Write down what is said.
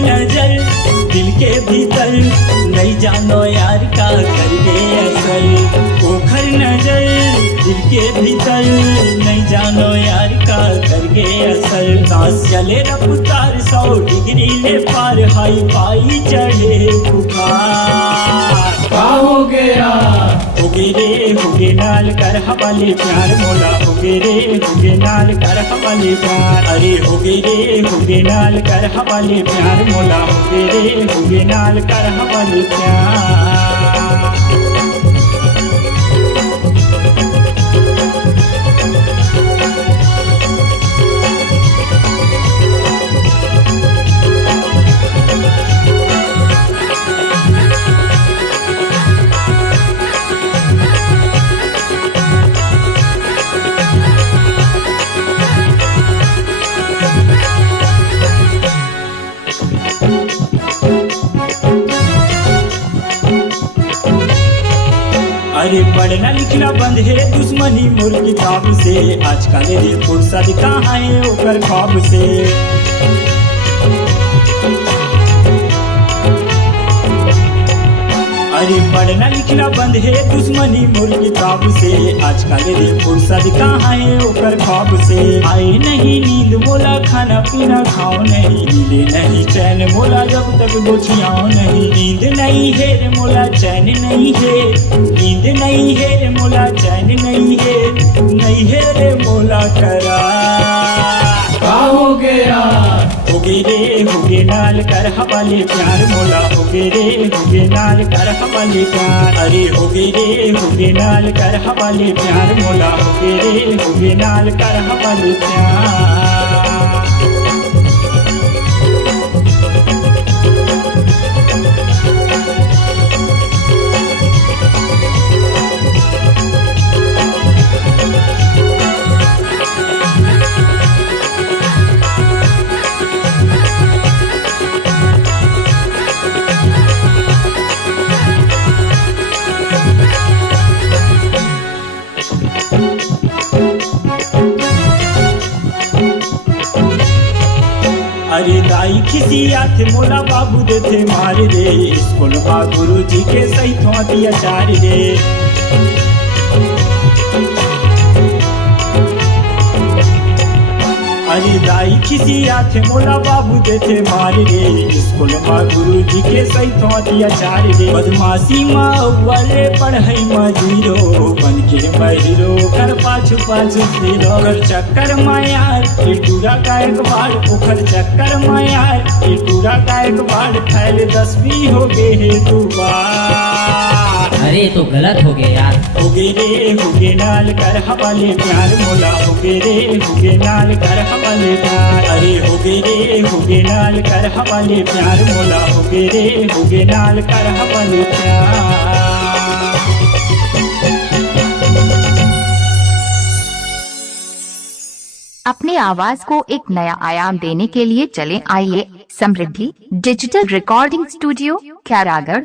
नजर दिल के भीतर नहीं जानो यार का करके असर। ओखर नजर दिल के भीतर नहीं जानो यार का करके असर। सांस चले रफ्तार 100 डिग्री ले पार हाई पाई चढ़े बुखार। हो गया होगे नाल कर हवाले प्यार मोला होगे नाल कर हवाले प्यार। अरे होगे नाल कर हवाले प्यार मोला होगे नाल कर हवाले प्यार। अरे पढ़ना लिखना बंद है दुश्मनी मोर किताब से। आजकल रे फुर्सत कहाँ है ओकर ख्वाब से। अरे पढ़ना लिखना बंद है दुश्मनी मोर किताब से। आजकल रे फुर्सत कहाँ है ओकर ख्वाब से। आए नहीं नींद मोला खाना पीना खाओ नहीं। मिले नहीं चैन मोला जब तक गोछियाओ नहीं। नींद नहीं है रे मोला चैन नहीं है। नींद नहीं है रे मोला चैन नहीं है। नहीं है रे मोला करा हो गया होगे नाल कर हवाले प्यार मोला होगे नाल कर हवाले प्यार। अरे होगे नाल कर हवाले प्यार मोला होगे नाल कर हवाले प्यार। अरे दाई खिसिया थे मोला बाबू दे थे मार रे। स्कूल बा गुरु जी के सही थो दिया चार रे। अरे दाई खिसिया थे मोला बाबू दे थे मार रे। स्कूल बा गुरु जी के सही थो दिया चार रे। बदमाशी माँ वाले पढ़ाई माँ जीरो बन के हीरो कर पाछू पाछू फिरो। कर चक्कर मायार टूरा का एक बार ओखर चक्कर मायार टूरा का एक बार। फैल 10 हो गए है दो बार। अरे तो गलत हो गया यार। होगे नाल कर हवाले प्यार मोला होगे नाल कर हवाले प्यार। अरे होगे नाल कर हवाले प्यार मोला होगे नाल कर हवाले प्यार। अपने आवाज को एक नया आयाम देने के लिए चलें आइए समृद्धि डिजिटल रिकॉर्डिंग स्टूडियो, कैरागढ़।